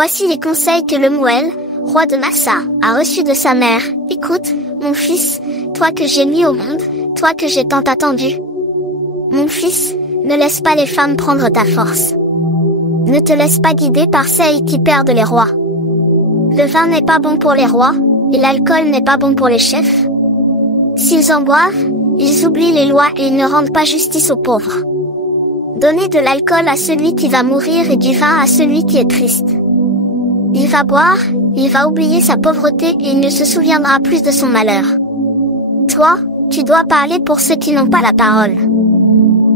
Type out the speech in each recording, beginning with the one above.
Voici les conseils que Lemuel, roi de Massa, a reçus de sa mère. Écoute, mon fils, toi que j'ai mis au monde, toi que j'ai tant attendu. Mon fils, ne laisse pas les femmes prendre ta force. Ne te laisse pas guider par celles qui perdent les rois. Le vin n'est pas bon pour les rois, et l'alcool n'est pas bon pour les chefs. S'ils en boivent, ils oublient les lois et ils ne rendent pas justice aux pauvres. Donnez de l'alcool à celui qui va mourir et du vin à celui qui est triste. Il va boire, il va oublier sa pauvreté et il ne se souviendra plus de son malheur. Toi, tu dois parler pour ceux qui n'ont pas la parole.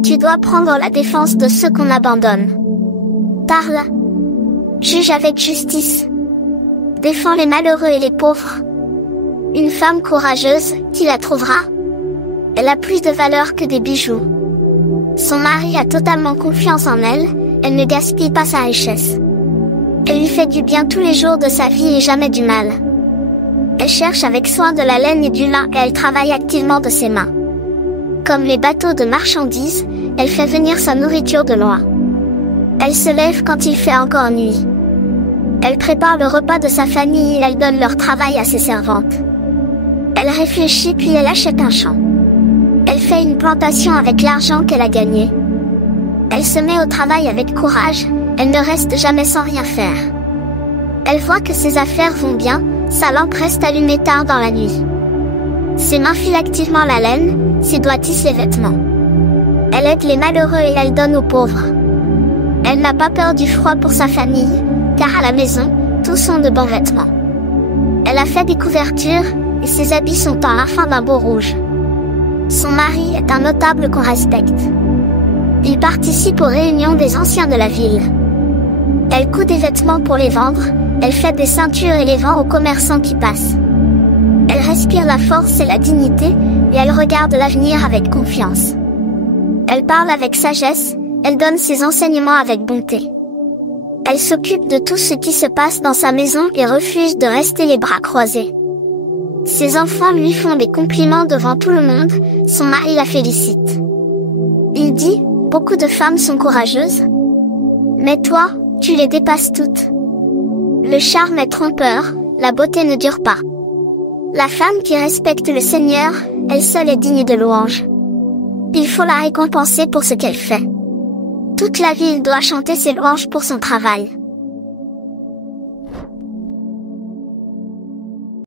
Tu dois prendre la défense de ceux qu'on abandonne. Parle. Juge avec justice. Défends les malheureux et les pauvres. Une femme courageuse, qui la trouvera? Elle a plus de valeur que des bijoux. Son mari a totalement confiance en elle, elle ne gaspille pas sa richesse. Elle lui fait du bien tous les jours de sa vie et jamais du mal. Elle cherche avec soin de la laine et du lin et elle travaille activement de ses mains. Comme les bateaux de marchandises, elle fait venir sa nourriture de loin. Elle se lève quand il fait encore nuit. Elle prépare le repas de sa famille et elle donne leur travail à ses servantes. Elle réfléchit puis elle achète un champ. Elle fait une plantation avec l'argent qu'elle a gagné. Elle se met au travail avec courage, elle ne reste jamais sans rien faire. Elle voit que ses affaires vont bien, sa lampe reste allumée tard dans la nuit. Ses mains filent activement la laine, ses doigts tissent les vêtements. Elle aide les malheureux et elle donne aux pauvres. Elle n'a pas peur du froid pour sa famille, car à la maison, tous ont de bons vêtements. Elle a fait des couvertures, et ses habits sont en fin d'un beau rouge. Son mari est un notable qu'on respecte. Il participe aux réunions des anciens de la ville. Elle coud des vêtements pour les vendre, elle fait des ceintures et les vend aux commerçants qui passent. Elle respire la force et la dignité, et elle regarde l'avenir avec confiance. Elle parle avec sagesse, elle donne ses enseignements avec bonté. Elle s'occupe de tout ce qui se passe dans sa maison et refuse de rester les bras croisés. Ses enfants lui font des compliments devant tout le monde, son mari la félicite. Il dit, beaucoup de femmes sont courageuses. Mais toi, tu les dépasses toutes. Le charme est trompeur, la beauté ne dure pas. La femme qui respecte le Seigneur, elle seule est digne de louange. Il faut la récompenser pour ce qu'elle fait. Toute la ville doit chanter ses louanges pour son travail.